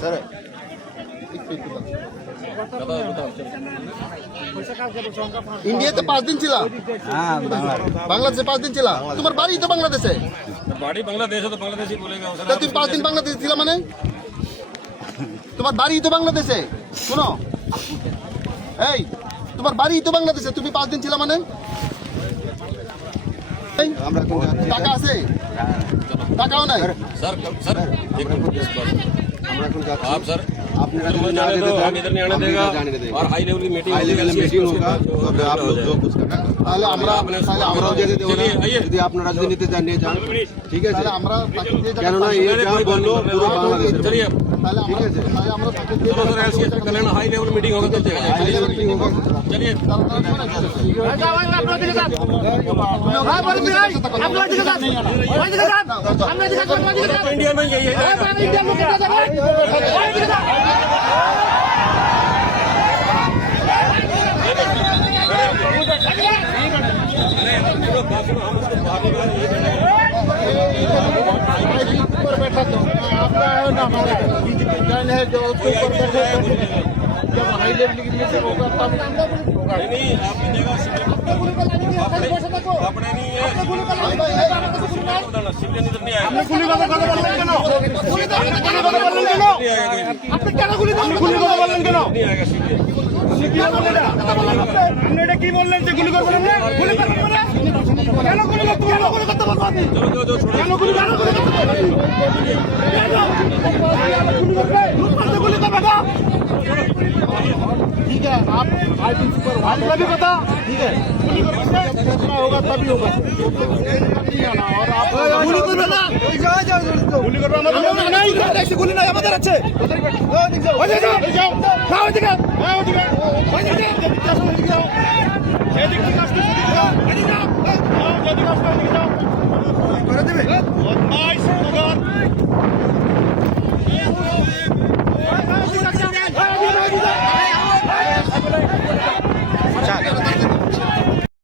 Sir ইন্ডিয়াতে 5 দিন ছিল, বাংলাদেশে 5 দিন ছিল। তোমার বাড়ি তো বাংলাদেশে, বাড়ি বাংলাদেশে তো বাংলাদেশি বলেগা। তা তুমি 5 দিন বাংলাদেশে ছিল মানে? তোমার বাড়ি তো বাংলাদেশে। শোনো, এই তোমার বাড়ি তো বাংলাদেশে, তুমি 5 দিন ছিল মানে? টাকা আছে? টাকাও নাই। सर सर আমরা এখন যাচ্ছি। आप सर আপনি जाने दो, हम इधर नहीं आने देगा और हाई लेवल की मीटिंग होगा तो आप लोग जो कुछ करना তাহলে আমরাও যেতে দেব না। যদি আপনারা যদি নিতে চান নিয়ে যান, ঠিক আছে? তাহলে আমরা তাকে দিয়ে যাব, কেননা এই যা বললো পুরো বাংলাদেশ। चलिए তাহলে আমরা তাকে দিয়ে चलो सर ऐसे कल्याण हाई लेवल मीटिंग होगा तब देखा जाएगा। चलिए इंडिया में यही है। बैठा तो आपका है ना, हमारा जन है जो उसके ऊपर बैठे। जब हाई लेवल की मीटिंग होगा तब होगा। नहीं आपकी जगह अपने नहीं है, सिविलियन इधर नहीं आएगा। गुली কথা বললেন কেন? গুলি কথা বললেন কেন? আপনি কেন গুলি কথা বললেন কেন? नहीं आएगा सिविलियन। কি বললেন এটা? আপনি এটা কি বললেন যে গুলি করবেন না? গুলি করবেন না? কেন গুলি করতে বলবো? গুলি করতে বলবো আপনি? जो কেন গুলি করতে বলবো? गुली करबे का? ठीक है, आप आज पर वाला भी बता। ठीक है, गुली करबे जितना होगा तभी होगा। नहीं आना और आप गुली करबे ना, जाओ गुली करबे ना। नहीं, ऐसे गुली नहीं আমাদের আছে। ওই দিকে যাও, খাও দিকে, খাও দিকে।